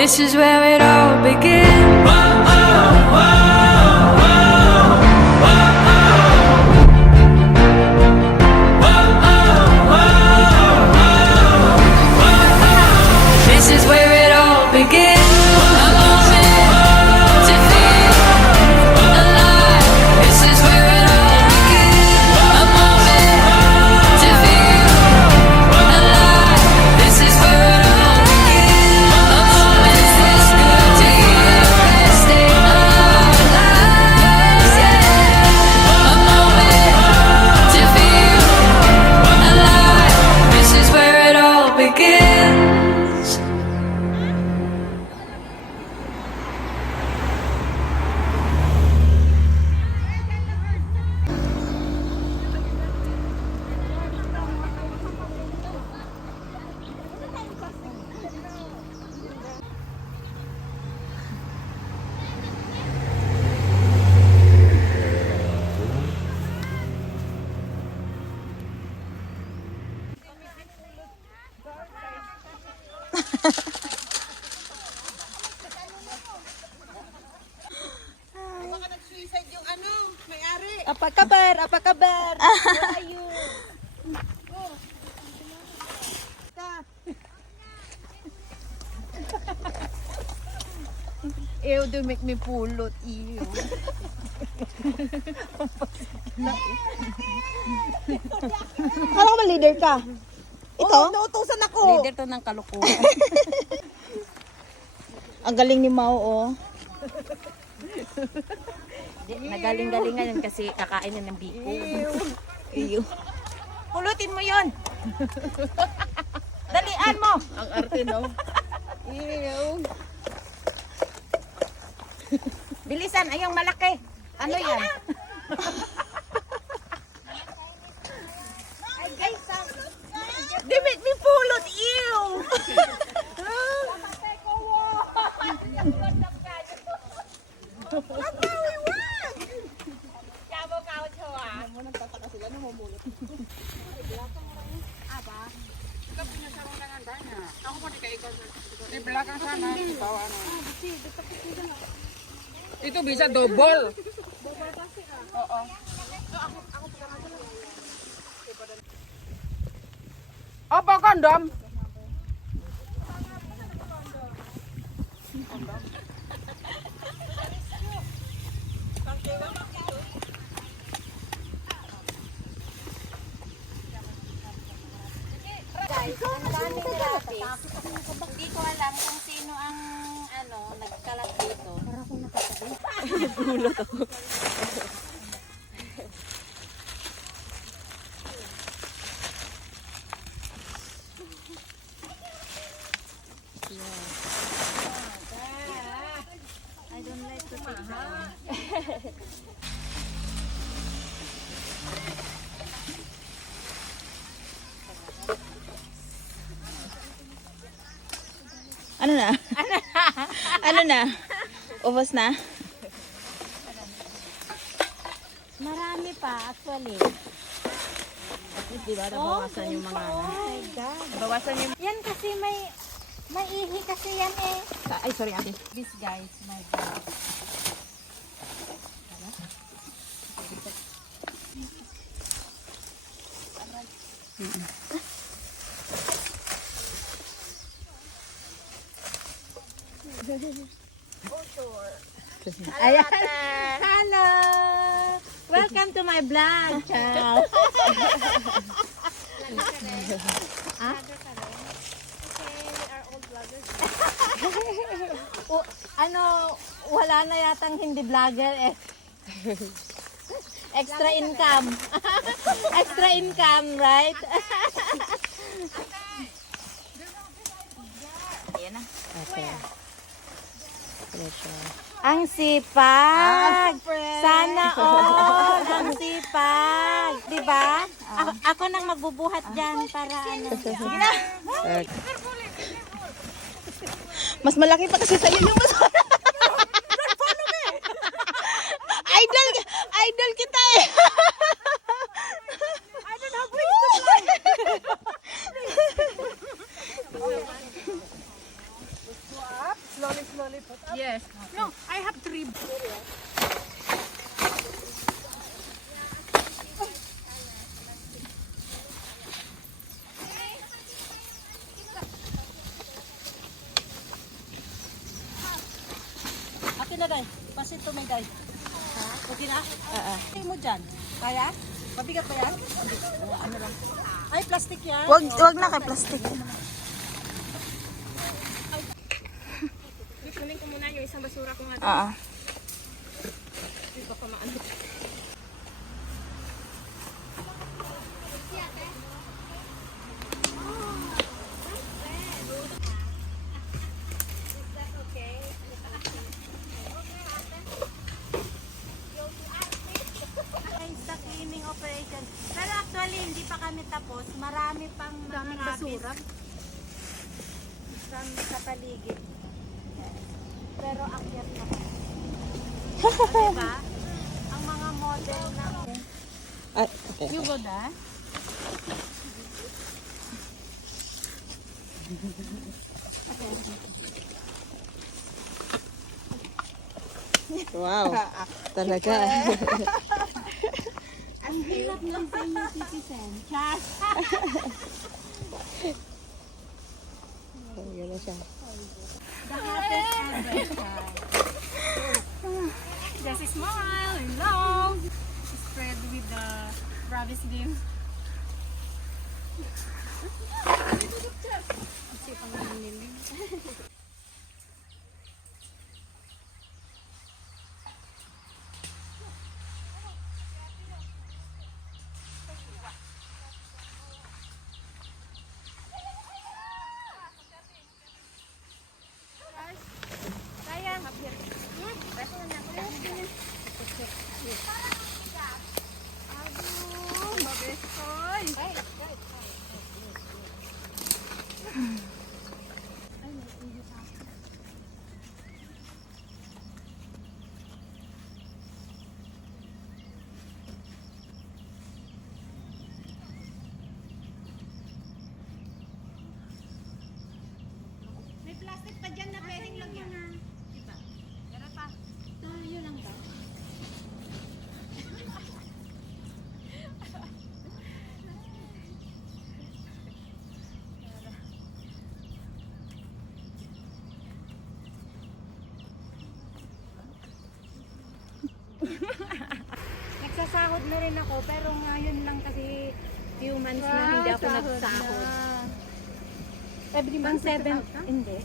This is where it all begins. This is where it all begins. A moment to feel alive. This is where it all begins. A moment to feel alive. This is where it all begins. A moment this good to you. Stay alive. Yeah. A moment to feel alive. This is where it all begins. Baka nag-suicide yung ano, may-ari. Apa kabar? Apa kabar? How are you? Ew, do make me pulot. Ew. Kala ko ba leader ka? Ito? Oo, nautusan ako. Leader to ng kalukuhan. Ang galing ni Mao, oh. Nagaling-galingan yun kasi kakain na ng biko. Ew. Pulutin mo yun. Dalian mo. Ang arte, no? Ew. Bilisan, ayong malaki. Ano yan? Di make me pulot. Ew. Di belakang sana, di bawah ano. Itu bisa double. Oo. Apa kondom? Guys, ang dami gratis. Hindi ko alam kung sino ang nagkalat dito. Para ako nakatabi. Gulot ako. I don't like to take that. Ano na? Ano na? Ubos na? Marami pa actually. At least diba nabawasan yung mga Oh my God. nabawasan yung yan kasi may ihi kasi yan eh. Ay, sorry ate. This guys, my God. Ayan. Hello. Welcome to my vlog. Ciao. Wala na yatang hindi vlogger eh. Extra income. Extra income, right? Ayan na. Okay. Ang sipag. Sana all. Ang sipag. Diba? Ako nang magbubuhat dyan para ano. Sige na. Mas malaki pa kasi sa'yo yung mas Idol kita eh. I don't have ways to fly. Yes. No, I have 3. Akin na, Day. Pasit to may Day. Ha? Okay na? Ay mo dyan. Kaya? Mabigat ba yan? Ano lang? Ay, plastic yan. Wag na kay plastic. Kunin ko muna yung isang basura ko nga. Oo. Hindi ko pa maano. Sa cleaning operation. Pero actually, hindi pa kami tapos. Marami pang mga basura sa paligid. Pero akyat na. Diba? Ang mga model na... Okay. You go da? Wow. Talaga. Ang hirap ng senior citizen. Chas! Talaga na siya. The happiest ever. Just smile and love. Spread with the rabbit's name. Kasi pang nanilig. May plastic pa dyan na pwedeng lagyan. Diba? Meron pa. Yun lang ba? Nagsasahod na rin ako pero ngayon lang kasi few months na hindi ako nagsahod. Every month 7, hindi.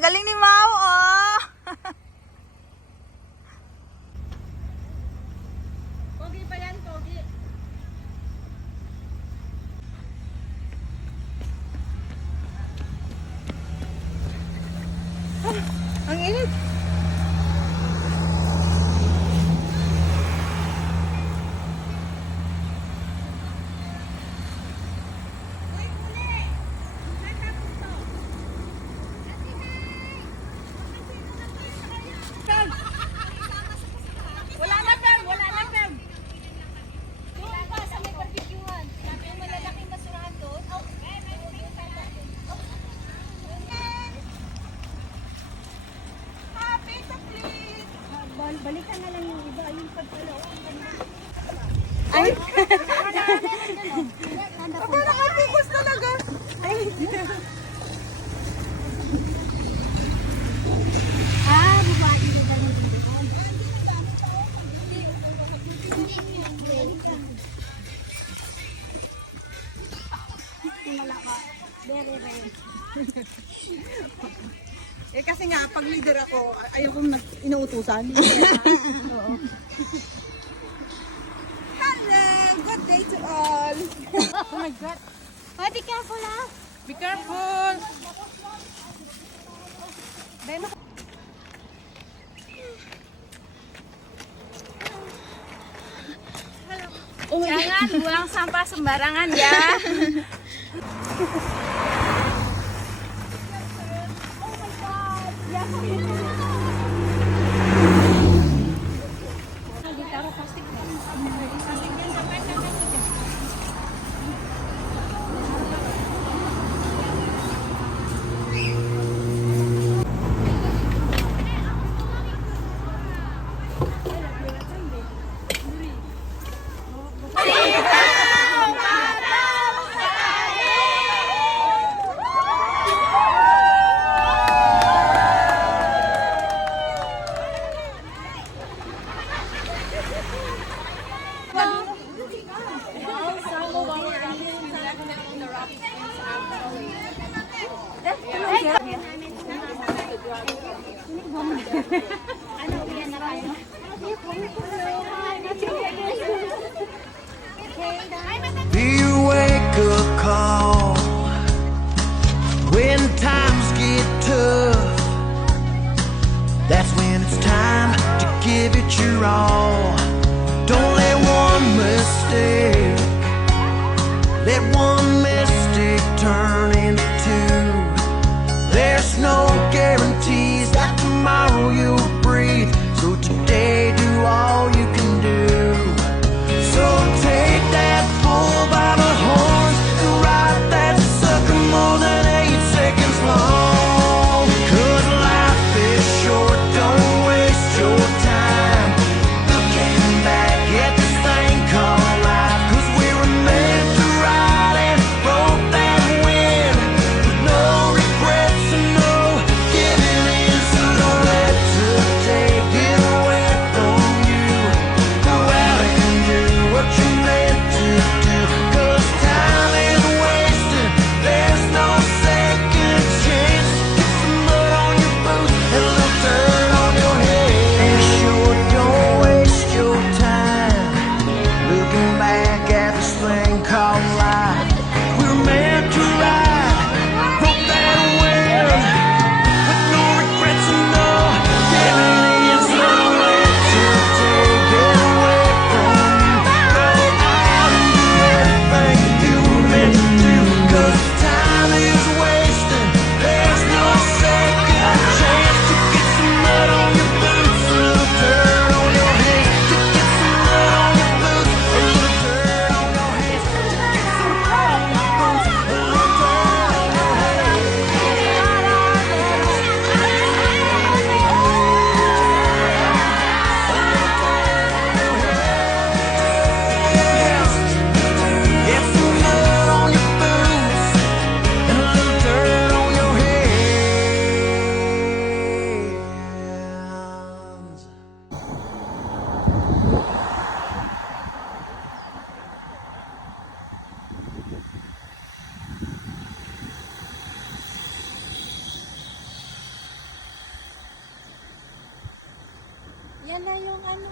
Galing ni Mau, oh. Pogi pa yan, pogi. Ang init. Wala na, Pem! Wala na, Pem! Doon pa sa may barbecuehan. Yung malalaking basurahan doon. Oh, may happy to please! Balikan na lang yung iba. Yung pagpala. Ay. Akala ka focus talaga. Ay. Bumain ko ba ng very rare. Kasi nga, pag leader ako, ayaw kong inuutusan. Oo. Hello! Good day to all! Oh my God. Oh, be careful ah. Be careful! Jangan buang sampah sembarangan ya. Be your wake-up call when times get tough. That's when it's time to give it your all. Don't let one mistake, let one mistake turn into two. There's no guarantees that tomorrow you'll breathe, so today do all you can do. So take that bull by the horns and ride that sucker more than 8 seconds long. 'Cause life is short, don't waste your time looking back at this thing called life. 'Cause we were meant to ride and rope that wind with no regrets and no giving in. So don't let today get away from you. Go out and do what you're meant to do. 'Cause time is wasted, there's no second chance. Get some mud on your boots and a little dirt on your head. Be sure don't waste your time looking back at this thing called life. We're meant to ride, rope that wind with no regrets and no giving in. So don't let today get away from you. Go out and do everything you were meant to do. 'Cause time is wasted, there's no second chance. To get some mud on your boots, a little dirt on your hands. To get some mud on your boots, a little dirt on your hands. To get some mud on your boots, a little dirt on your hands. Get some mud on your boots and a little dirt on your hands. Yan na yung ano.